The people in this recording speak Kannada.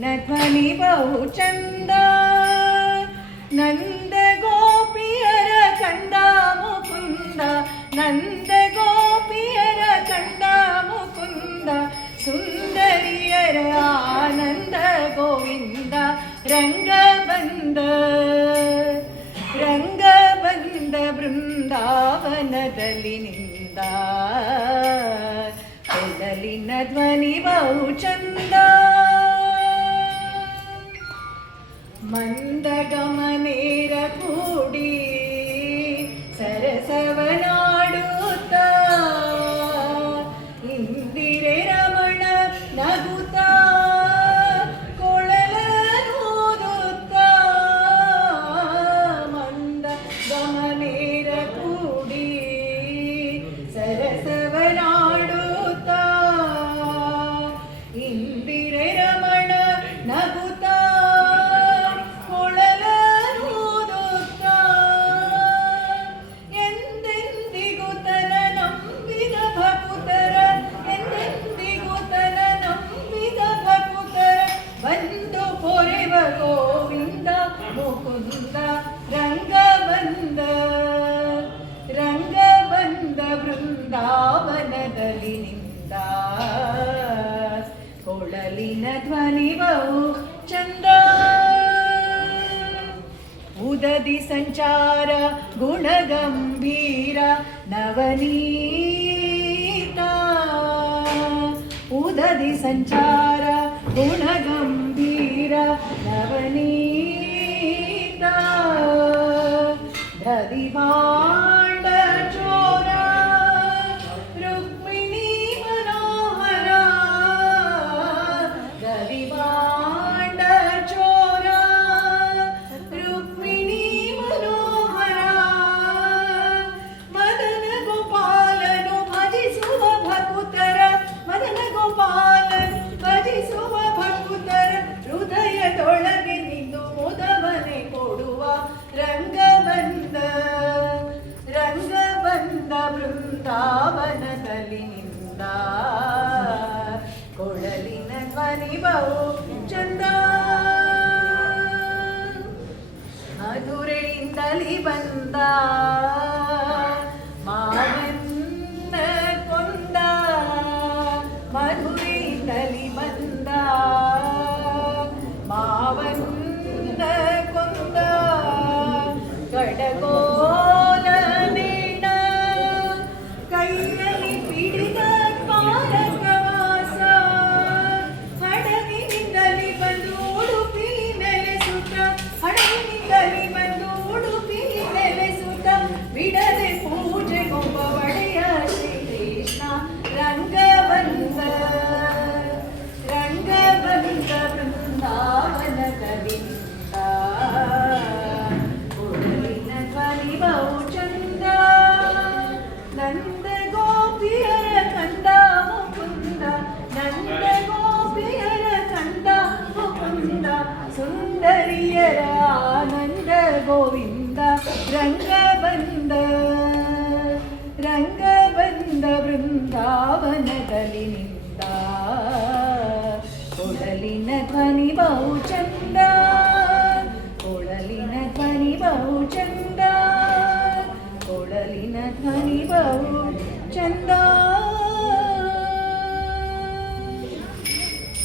ಕೊಳಲಿನ ಧ್ವನಿ ಬಹು ಚಂದ ನಂದ ಗೋಪಿಯರ ಕಂದ ಮುಕುಂದ ನಂದ ಗೋಪಿಯರ ಕಂದ ಮುಕುಂದ ಸುಂದರಿಯರ ಆನಂದ ಗೋವಿಂದ ರಂಗ ಬಂದ ಬೃಂದಾವನದಲ್ಲಿ ನಿಂದ ಕೊಳಲಿನ ಧ್ವನಿ ಬಹು ಚಂದ ಮಂದಗಮನೇರ ಕೂಡಿ ಸರಸವನಾಡುತ್ತ ಇಂದಿರೆ ರಮಣ ನಗುತ್ತ ಕೊಳಲನೂದುತ್ತ ಮಂದಗಮನೇರ ಕೂಡಿ ಸರಸವನಾಡುತ್ತ ಇಂದಿರೆ ರಮಣ ನಗುತ್ತ ಗೋವಿಂದ ಮುಕುಂದ ರಂಗ ಬಂದ ಬೃಂದಾವನದಲ್ಲಿ ನಿಂದ ಕೊಳಲಿನ ಧ್ವನಿ ಬಹು ಚಂದ ಉದದಿ ಸಂಚಾರ ಗುಣಗಂಭೀರ ನವನೀತ ಉದದಿ ಸಂಚಾರ ಗುಣಗಂಭೀರ ನವನೀತ ದದಿವಾಂಡ ಚೋರ ರುಕ್ಮಿಣಿ ಮನೋಹರ ದದಿವಾಂಡ ಚೋರ ರುಕ್ಮಿಣಿ ಮನೋಹರ ಮದನ ಗೋಪಾಲನು ಭಜಿಸುವ ಭಕುತರ ಮದನ ಗೋಪಾಲನು ಭಜಿಸುವ ಭಕುತರ ಹೃದಯದೊಳಗೆ ನಿಂದು ಮುದವನೆ ಕೊಡುವ ರಂಗ ಬಂದ ಬೃಂದಾವನದಲ್ಲಿ ನಿಂದ ಕೊಳಲಿನ ಧ್ವನಿ ಬಹು ಚಂದ ಮಧುರೆಯಿಂದಲಿ ಬಂದ ಮಾವನ್ನ ಕೊಂದ ಮಧುರೆಯಿಂದಲಿ ಬಂದ ಮಾವನ್ನ ಕೊಂದ ಕಡಗೋಲ ನೇಣ ಕೈಯಲ್ಲಿ ಪಿಡಿದ ಪಾಲಕವಾಸ ಹಡಗಿನಿಂದಲಿ ಬಂದು ಉಡುಪಿ ನೆಲೆಸುತ್ತ ಹಡಗಿನಿಂದಲಿ ಬಂದು ಉಡುಪಿ ನೆಲೆಸುತ್ತ ಬಿಡದೆ ಪೂಜೆಗೊಬ್ಬ ಒಡೆಯ ಶ್ರೀಕೃಷ್ಣ ರಂಗ ಬಂದ ಬೃಂದಾವನದಲ್ಲಿ ನಿಂತ ಕೊಳಲಿನ ಧ್ವನಿ ಬಹು ಚಂದ ನಂದ ಗೋಪಿಯರ ಕಂದ ಮುಕುಂದ ನಂದ ಗೋಪಿಯರ ಕಂದ ಮುಕುಂದ ಸುಂದರಿಯರ ಆನಂದ ಗೋವಿಂದ ರಂಗ ಬಂದ ಬೃಂದಾವನದಲ್ಲಿ ನಿಂದ ಕೊಳಲಿನ ಧ್ವನಿ ಬಹು ಚಂದ ಕೊಳಲಿನ ಧ್ವನಿ ಬಹು ಚಂದ ಕೊಳಲಿನ ಧ್ವನಿ ಬಹು ಚಂದ.